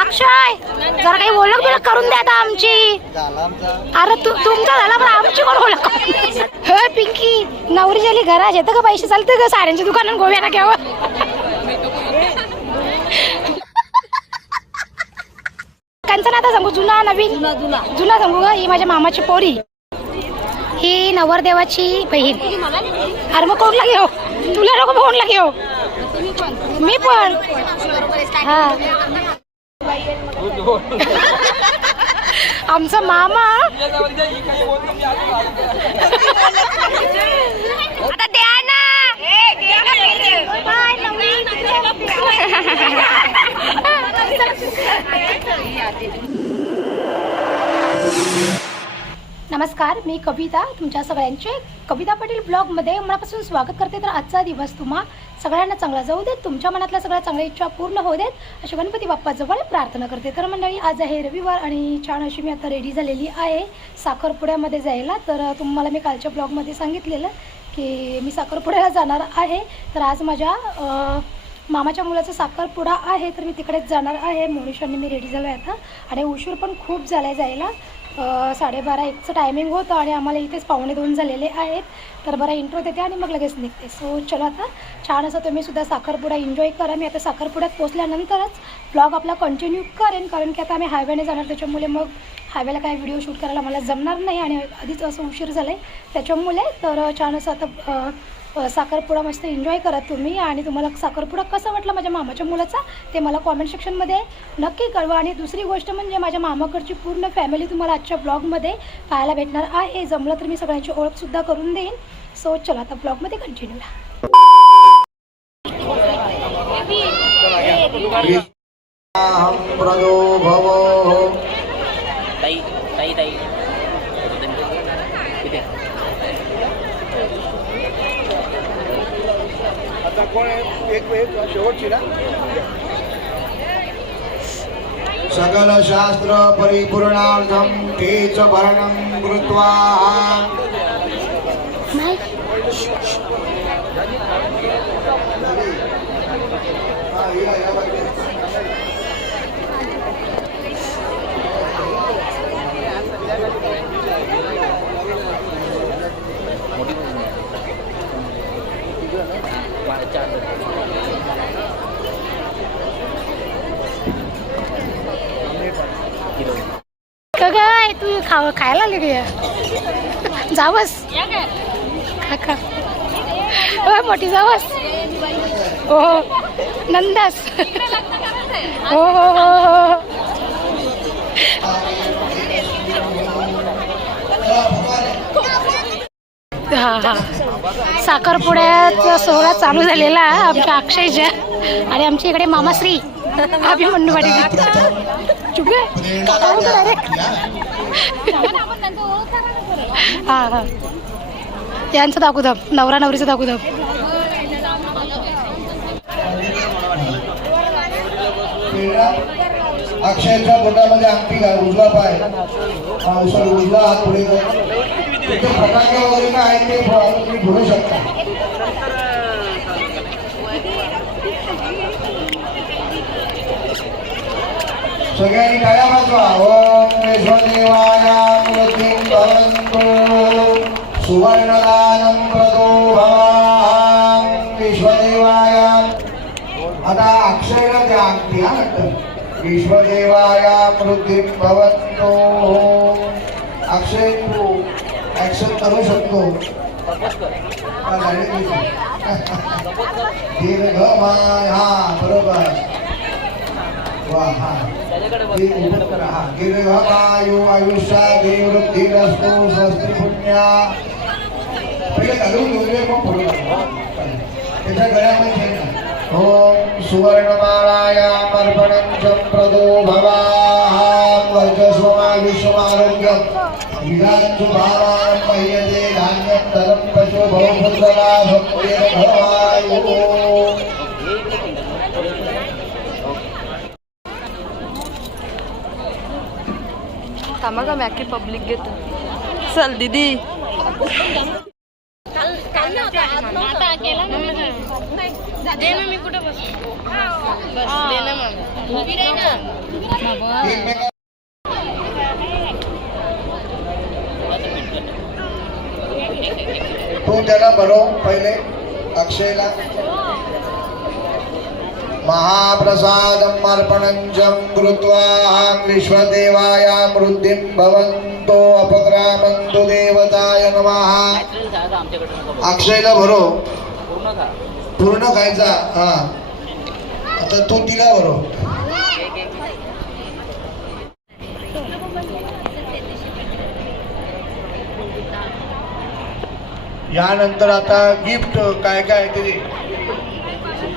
अक्षय जरा काही ओळख बिळख करून द्या आता आमची. अरे तू तुमचा झाला पण आमची कोण ओळख हे पिंकी नवरी झाली घरात येतं का? पैसे चालतं का? साड्यांच्या दुकानात गोव्याला घ्यावं त्यांचं ना आता सांगू जुना नवीन? जुना सांगू का? ही माझ्या मामाची पोरी. ही नवरदेवाची बहीण. अरे मग कोणला घेऊ? तुला नको कोणला घेऊ. मी पण. आमचा मामा. आता द्या ना. नमस्कार मी कविता तुमच्या सगळ्यांचे कविता पाटील ब्लॉगमध्ये मनापासून स्वागत करते. तर आजचा दिवस तुम्हा सगळ्यांना चांगला जाऊ देत तुमच्या मनातल्या सगळ्या चांगल्या इच्छा पूर्ण होऊ देत अशी गणपती बाप्पाजवळ प्रार्थना करते. तर मंडळी आज आहे रविवार आणि छान अशी मी आता रेडी झालेली आहे. साखरपुड्यामध्ये जायला. तर तुम्हाला मी कालच्या ब्लॉगमध्ये सांगितलेलं की मी साखरपुड्याला जाणार आहे. तर आज माझ्या मामाच्या मुलाचा साखरपुडा आहे. तर मी तिकडेच जाणार आहे. मोनिशांनी मी रेडी झालो आहे आता. आणि उशीर पण खूप झाला आहे जायला. साडेबारा एकचं टायमिंग होतं आणि आम्हाला इथेच पावणे दोन झालेले आहेत. तर बरा इंट्रो देते आणि मग लगेच निघते. सो चलो आता. छान असं तुम्ही सुद्धा साखरपुडा एन्जॉय करा. मी आता साखरपुड्यात पोचल्यानंतरच ब्लॉग आपला कंटिन्यू करेन. कारण की आता आम्ही हायवेने जाणार त्याच्यामुळे मग हायवेला काय व्हिडिओ शूट करायला मला जमणार नाही आणि आधीच असं उशीर झालं आहे त्याच्यामुळे तर छान असं आता साखरपुडा मस्त एन्जॉय करा तुम्ही आणि तुम्हाला साखरपुडा कसा वाटला माझ्या मामाच्या मुलाचा ते मला कॉमेंट सेक्शनमध्ये नक्की कळवा. आणि दुसरी गोष्ट म्हणजे माझ्या मामाकडची पूर्ण फॅमिली तुम्हाला आजच्या ब्लॉगमध्ये पाहायला भेटणार आहे. जमलं तर मी सगळ्यांची ओळखसुद्धा करून देईन. सो चला आता ब्लॉगमध्ये कंटिन्यू अहं प्रदो भवो ताई ताई ताई इथे आता कोण आहे? एक एक शेवटची ना सकल शास्त्र परिपूर्णार्थम भरणं कृत्वा नाही हा, या, या बाई. मोठी पा- चार किलो का काय तू खाव खायला आली का जावस. काका. हो मोठी जावस. हो नंदास. हो हो हो हो. हा हा. साखरपुड्याचा सोहळा चालू झालेला आमच्या अक्षयच्या. आणि आमच्या इकडे मामाश्री अभिमन्यू वाटी चुक? आहे. हां होतं यांचं दाखवू नवरा नवरीचं दाखवू अक्षयच्या बोटामध्ये अंगठी घाल उजवा पाय. हा उजवा हात पुढे फटाके वगैरे काय आहे ते तुम्ही भरू शकता. सगळ्यांनी टाळ्या वाजवा ओम विश्वदेवाय मूर्तिं भवन्तु. सुवर्णदानं प्रदो भवां. विश्वदेवाय आता अक्षयला त्या अंगठी हा विश्वदेवाय मृत्यूं भवंतो अक्षय तू ऍक्शन करू शकतो. दीर्घमाय हा बरोबर. वा हा दीर्घ उत्तर, हा पुण्या पहिले घालून मग पुढे त्याच्या गळ्यामध्ये च प्रदो भवां वर्चस्वमा विश्वमारोग्यं विधान्तु भावानं मह्यते धान्यं धनं पशु बहुपुत्रलाभं दीर्घमायुः थांबा का मॅकी पब्लिक घेतो. चल दीदी. तू त्याला बरो पहिले अक्षयला. महाप्रसादम् अर्पणञ्चं कृत्वा विश्वदेवाय मृद्धिं भवन्तो अपक्रामन्तु देवताय नमः। अक्षयला भरो। पूर्ण खायचा? हा. आता तू तिला भरो. यानंतर आता गिफ्ट काय काय ते दे. हे बाळा, फक्त gift सांगते ते.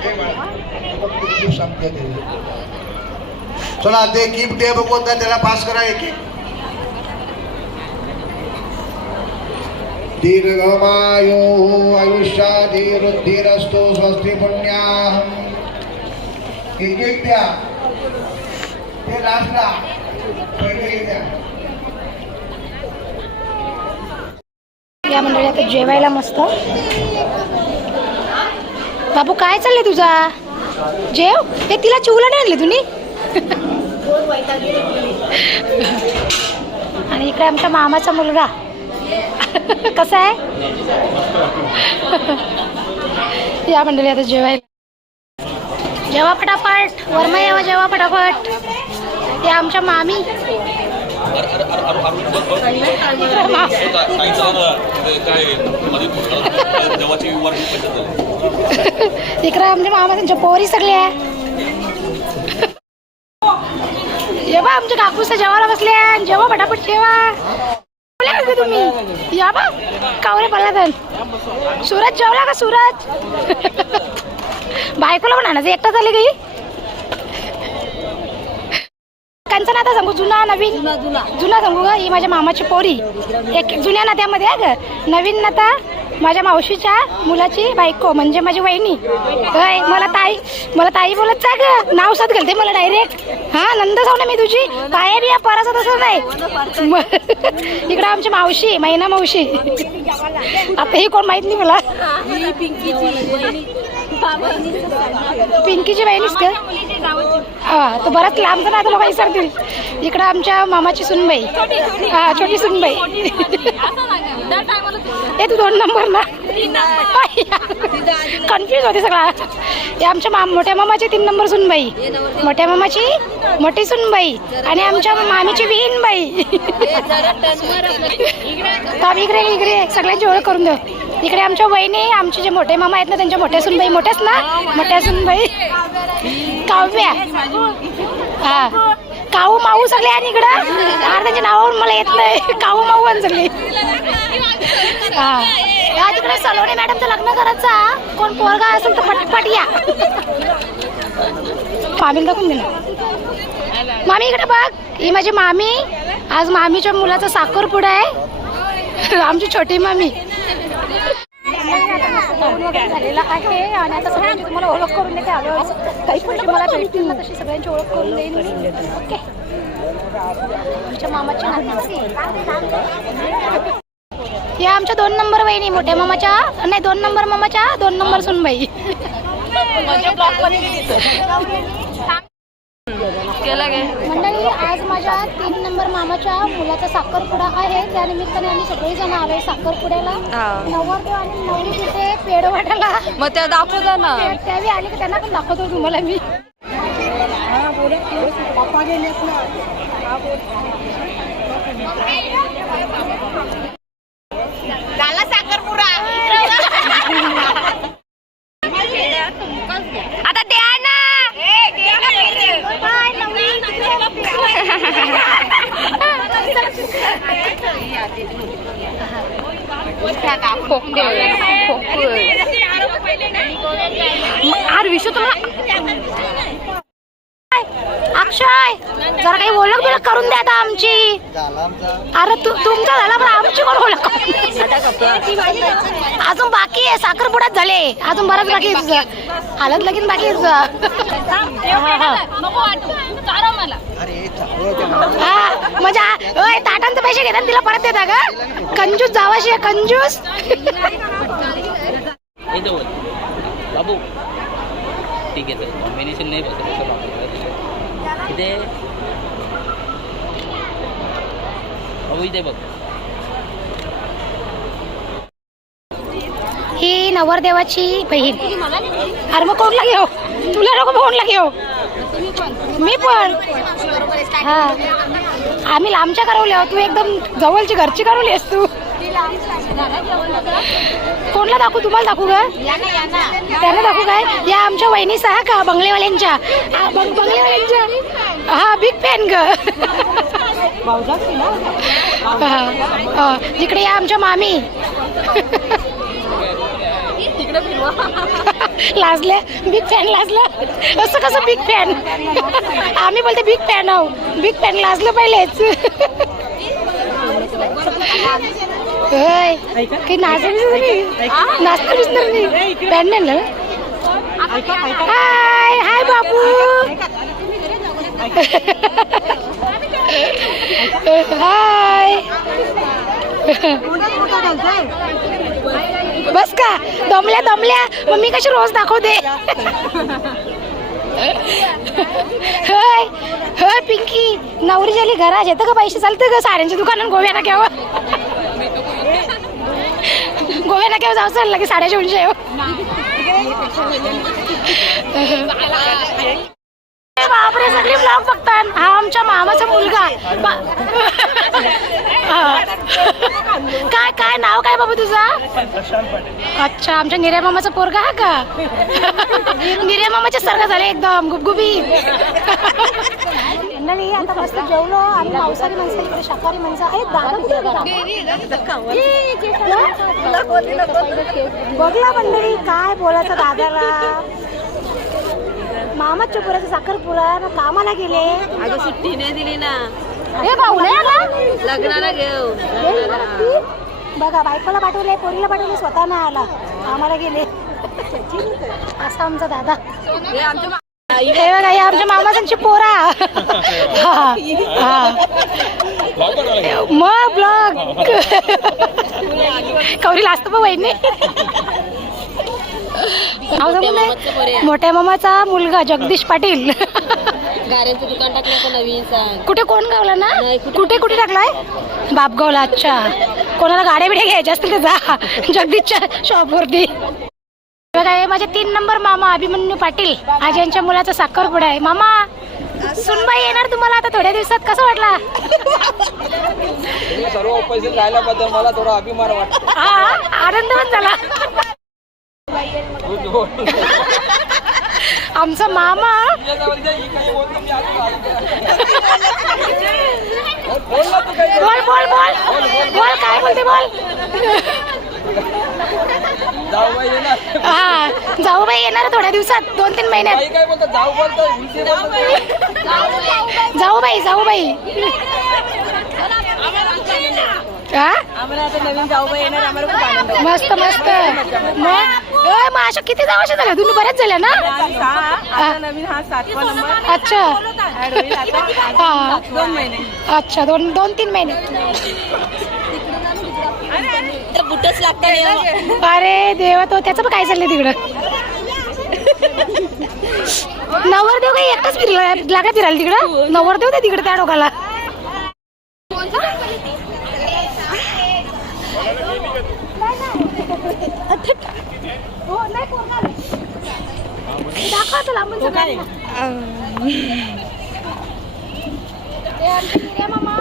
चला ते कीप दे बघू त्याला पास करा एक एक. दीर्घमायो आयुष्याधिवृद्धिरस्तु स्वस्ती पुण्या एक एक द्या. ते लास्टला पहिले द्या. या मंडळी आता जेवायला मस्त. बाबू काय चाललंय तुझा जेव हे तिला चिवला नाही आणले तुम्ही आणि इकडे आमच्या मामाचा मुलगा कसा आहे या मंडळी आता जेवायला जेवा पटापट वर्मा यावा जेवा पटापट या आमच्या मामी काय देवाची इकडं म्हणजे मामा त्यांच्या पोरी सगळ्या. ये बा आमच्या काकूस जेवायला बसल्या. जेवा पटापट जेवा. तुम्ही? या बा कावरे पल्ला सूरज जेवला का सूरज? बायकोला पण आणायचं एकटा झाली काही त्यांचं नाता सांगू जुना नवीन जुना सांगू का ही माझ्या मामाची पोरी. एक जुन्या नात्यामध्ये आहे ग. नवीन नाता माझ्या मावशीच्या मुलाची बायको म्हणजे माझी वहिनी. मला ताई मला ताई बोलत जा ग. नाव साथ घालते मला डायरेक्ट हा नंद जाऊ ना मी तुझी. पाया बिया पराचं तसं नाही इकडं आमची मावशी मैना मावशी. आता ही कोण माहीत नाही मला. पिंकीची बहिणीच का? हा तर बराच लांबचं ना तुला काही सांगतील इकडं आमच्या मामाची सुनबाई. हा छोटी सुनबाई. ए तू दोन नंबर ना. कन्फ्युज होते सगळा. हे आमच्या माम मोठ्या मामाची तीन नंबर सुनबाई. मोठ्या मामाची मोठी सुनबाई. आणि आमच्या मामीची विहीन बाई. इकडे इकडे सगळ्यांची ओळख करून देऊ. इकडे आमच्या वहिनी आमचे जे मोठे मामा आहेत ना त्यांच्या मोठ्या सुनबाई मोठ्याच ना? मोठ्या सुनबाई. काव्या. हा. काऊ माऊ सगळे आणि इकडं? यार त्यांच्या नावावरून मला येत नाही. काऊ माऊ आणि सगळी. हा. या तिकडे सलोने मॅडमचं लग्न करायचा कोण पोरगा असेल तर पटपट या. मामीला दाखवून दिला मामी इकडे बघ. ही माझी मामी. आज मामीच्या मुलाचा साखरपुडा आहे. आमची छोटी मामी. झालेलं आहे आणि आता सगळ्यांची तुम्हाला ओळख करून देते. आलो काही पण मला भेटतील ना तशी सगळ्यांची ओळख करून देईन मी. ओके. आमच्या मामाची नाती. या आमच्या दोन नंबर वहिनी मोठ्या मामाच्या नाही दोन नंबर मामाच्या दोन नंबर सुनबाई. केला काय? माझ्या तीन नंबर मामाच्या मुलाचा साखरपुडा आहे. त्या निमित्ताने आम्ही सगळेजण आलोय साखरपुड्याला. हा. नवरदेव आणि नवरी तिथे पेड वाटायला मग त्या दाखवता ना. त्यावेळी आले की त्यांना पण दाखवतो तुम्हाला मी. अक्षय जरा काही ओळख बिळख करून द्या आता आमची. अरे तू तुमचा झाला पण आमची कोण ओळख अजून बाकी आहे साखरपुड्यात झाले. अजून बराच बाकी हालत लगीन बाकी. हा, म्हणजे ताटांचे पैसे घेतात तिला परत देता का? कंजूस जावाशी आहे कंजूस. हे बाबू. ठीक आहे सर कॉम्बिनेशन नाही बसत असं बाबू इथे. बाबू इथे बघ. ही नवरदेवाची बहीण. अरे मग कोणला घेऊ? तुला नको कोणला घेऊ? मी पण. हा. आम्ही लांबच्या करवले आहोत. तू एकदम जवळची घरची करवली आहेस तू. कोणला दाखवू? तुम्हाला दाखवू का? त्यांना दाखवू काय? या आमच्या वहिनी सहा का? बंगलेवाल्यांच्या. हा, बंग- बंगलेवाल्यांच्या. हा बिग फॅन ग. हा, हा. जिकडे या आमच्या मामी. लाजले बिग फॅन लाजलं? असं कसं बिग फॅन आम्ही बोलते बिग फॅन आहो. बिग फॅन लाजलं पहिलेच. होय. काही नाही? नाचलं बिचलं नाही. फॅन नाही ना? हाय हाय बाबू हाय बस का? दमल्या दमल्या. मग मी कशी रोज दाखवते? होय होय पिंकी. नवरी झाली घरात. येतं का पैसे? चालतं का? साड्यांच्या दुकानात गोव्याला घ्याव गोव्याला केव्हा जाऊ? चाललं की साड्याच्या उंची बापरे सगळे ब्लॉग बघतात हा आमच्या मामाचा मुलगा. काय काय नाव काय बाबू तुझा? अच्छा आमच्या निऱ्या मामाचा पोरगा हा का? निऱ्या मामाच्या सारखं झाले एकदम गुबगुबी. मंडळी आता मस्त जेवलो आम्ही मांसाहारी माणसं इकडे शाकाहारी माणसं आहेत दादा कुठे आहे दादा? बघला मंडळी काय बोलायचं दादाला? मामाच्या पुराचा साखरपुरा ना कामाला गेले. अगं सुट्टी नाही दिली ना. हे भाऊ नाही आला लग्नाला घेऊ. बघा बायकोला पाठवले पोरीला पाठवले स्वतः नाही आला. कामाला गेले. असा आमचा दादा. हे आमच्या हे बघा हे आमच्या मामासांची पोरा. हा, हा. मग ब्लॉग. कवरी लाजतो वहिनी. नये? मोठ्या मामाचा मुलगा जगदीश पाटील. गाड्यांचं दुकान टाकलं नवीन सांग. कुठे कोण गावला ना? कुठे- कुठे टाकलाय? बापगावला अच्छा. कोणाला गाड्या बिड्या घ्यायच्या असतील तर जा. जगदीशच्या शॉपवरती. बघा हे माझे तीन नंबर मामा अभिमन्यू पाटील. आज यांच्या मुलाचा साखरपुडा आहे. मामा सुनबाई येणार तुम्हाला आता थोड्या दिवसात. कसं वाटला? सर्व उपस्थित राहिल्याबद्दल मला थोडा अभिमान वाटतो. हा आनंद पण झाला. आमचा मामा. बोल बोल बोल. बोल काय बोलते बोल. हा जाऊ बाई येणार थोड्या दिवसात दोन तीन महिन्यात. जाऊ बाई जाऊ बाई मस्त मस्त. मग? मग अशा किती जाऊ झाल्या? तुम्ही बऱ्याच झाल्या ना? आता नवीन हा सातवा नंबर. अच्छा. हा. दोन महिने. अच्छा दोन दोन तीन महिने. बुटच लागतात अरे देवा तो त्याचं पण काय चाललंय तिकडं? नवरदेव काही एकटाच फिरला लागला फिरायला तिकडं? नवरदेव ते तिकडे त्या डोकाला हो, नाही पोरगा आला. तो ना. हे आमचे निऱ्या मामा.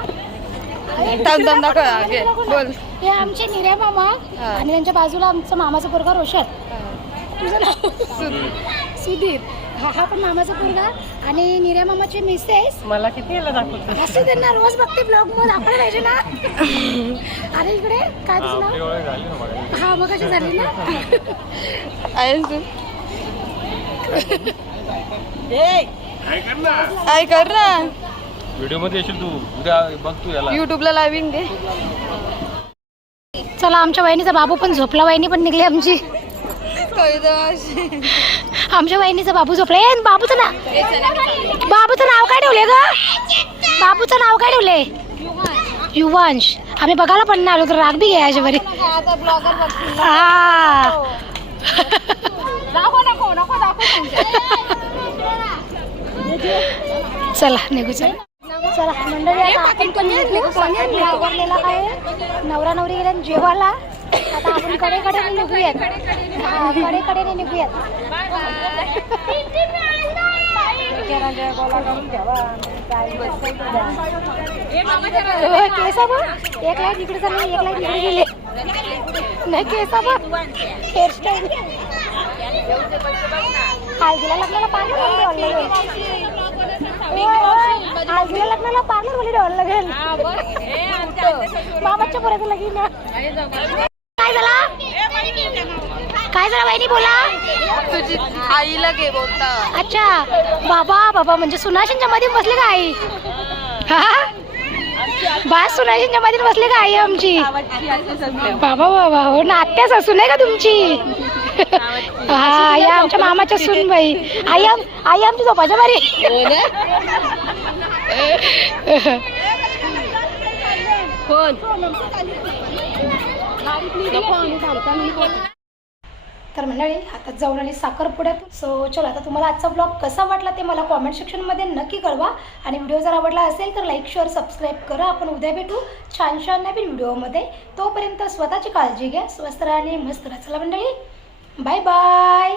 बोल. हे आमचे निऱ्या मामा आणि त्यांच्या बाजूला आमचं मामाचा पोरगा रोशन. तुझं नाव? सुधीर. हा हा पण मामाचा पोरगा. आणि निऱ्या मामाचे मिसेस मला किती याला दाखवतो? असं त्यांना रोज बघते ब्लॉगमध्ये दाखवायला पाहिजे ना. अरे इकडे काय तुझं नाव? हा मग कशी झाली ना? काय कर ना व्हिडिओमध्ये येशील तू. उद्या बघ तू याला. युट्यूबला लाविंग दे चला आमच्या वहिनीचा बाबू पण झोपला. वहिनी पण निघली आमची. आमच्या वहिनीचा बाबू झोपला. ए बाबूचं ना बाबूचं नाव काय ठेवले ग? बाबूचं नाव काय ठेवले युवांश. आम्ही बघायला पण नाही आलो तर राग बी घ्यायच्या बरी हा दाखव नको नको दाखव चला निघू चला. चला मंडळी आता आपण पण निघू साखरपुडा आवरलेला आहे. नवरा नवरी गेल्या जेवायला. आता आपण कडे कडेने निघूयात. हा, कडे कडेने निघूयात होय, केसा बघ एक लाइट इकडे चालली एक लाइट इकडे गेली. नाही केसा बघ हेअरस्टाईल हळदीला लग्नाला पार्लर वाली हळदीला लग्नाला पार्लर वाली डॉल लागेल. मामाच्या पोराचं लगीन काय झाला? काय झालं बोला. तुझी आईला घे बोलता. अच्छा बाबा बाबा म्हणजे सुनाशींच्या मध्ये बसले का आई? हा? बा सुनाशींच्या मध्ये बसले का आई आमची? बाबा बाबा हो ना आत्याच असून आहे का तुमची? हा आई. आमच्या मामाच्या सून बाई. आई आम आई आमची झोपाच्या बारी तर मंडळी आता जाऊन आली साखरपुड्यात सो चलो आता तुम्हाला आजचा ब्लॉग कसा वाटला ते मला कॉमेंट सेक्शनमध्ये नक्की कळवा. आणि व्हिडिओ जर आवडला असेल तर लाईक शेअर सबस्क्राईब करा. आपण उद्या भेटू छान छान नवीन व्हिडिओमध्ये तोपर्यंत स्वतःची काळजी घ्या स्वस्त राहा आणि मस्त राहा. चला मंडळी बाय बाय